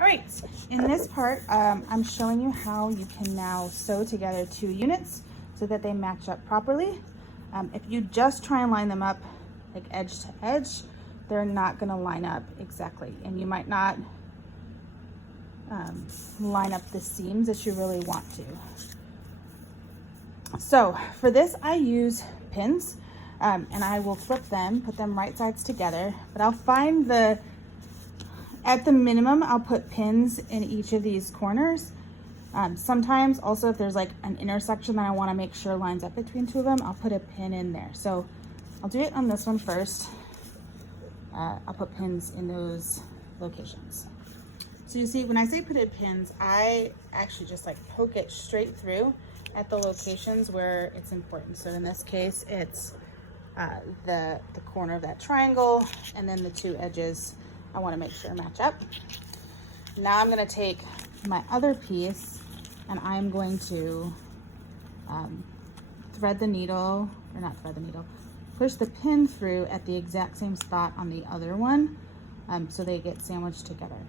All right, in this part, I'm showing you how you can now sew together 2 units so that they match up properly. If you just try and line them up like edge to edge, they're not gonna line up exactly, and you might not line up the seams that you really want to. So for this, I use pins, and I will flip them, put them right sides together, but I'll find at the minimum, I'll put pins in each of these corners. Sometimes also if there's like an intersection that I want to make sure lines up between 2 of them, I'll put a pin in there. So I'll do it on this one first. I'll put pins in those locations. So you see, when I say put in pins, I actually just like poke it straight through at the locations where it's important. So in this case, it's the corner of that triangle, and then the 2 edges I want to make sure match up. Now I'm going to take my other piece and I'm going to thread the needle, or not thread the needle, push the pin through at the exact same spot on the other one, so they get sandwiched together.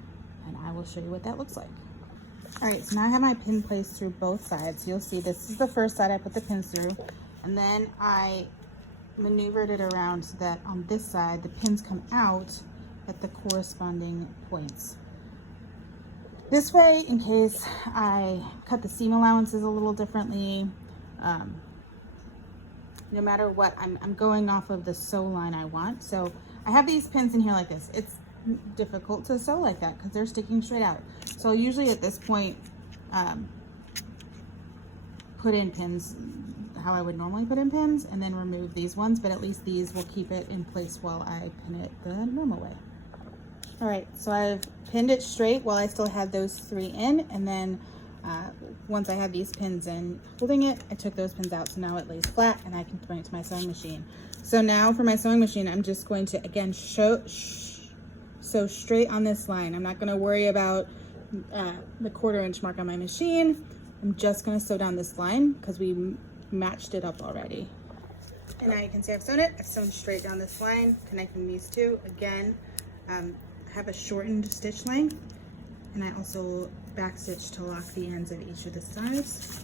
And I will show you what that looks like. All right, so now I have my pin placed through both sides. You'll see this is the first side I put the pins through, and then I maneuvered it around so that on this side the pins come out at the corresponding points. This way, in case I cut the seam allowances a little differently, no matter what, I'm going off of the sew line I want. So I have these pins in here like this. It's difficult to sew like that because they're sticking straight out. So usually at this point, put in pins how I would normally put in pins, and then remove these ones, but at least these will keep it in place while I pin it the normal way. All right, so I've pinned it straight while I still had those 3 in, and then once I had these pins in holding it, I took those pins out, so now it lays flat and I can bring it to my sewing machine. So now for my sewing machine, I'm just going to again sew straight on this line. I'm not going to worry about the 1/4 inch mark on my machine. I'm just going to sew down this line because we matched it up already. And now you can see I've sewn it. I've sewn straight down this line, connecting these 2. Again, I have a shortened stitch length, and I also back stitch to lock the ends of each of the sides.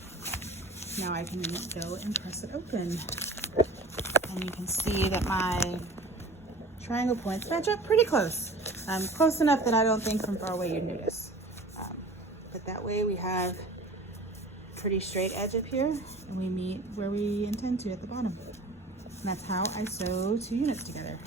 Now I can go and press it open. And you can see that my triangle points match up pretty close. Close enough that I don't think from far away you'd notice. But that way we have pretty straight edge up here, and we meet where we intend to at the bottom. And that's how I sew 2 units together.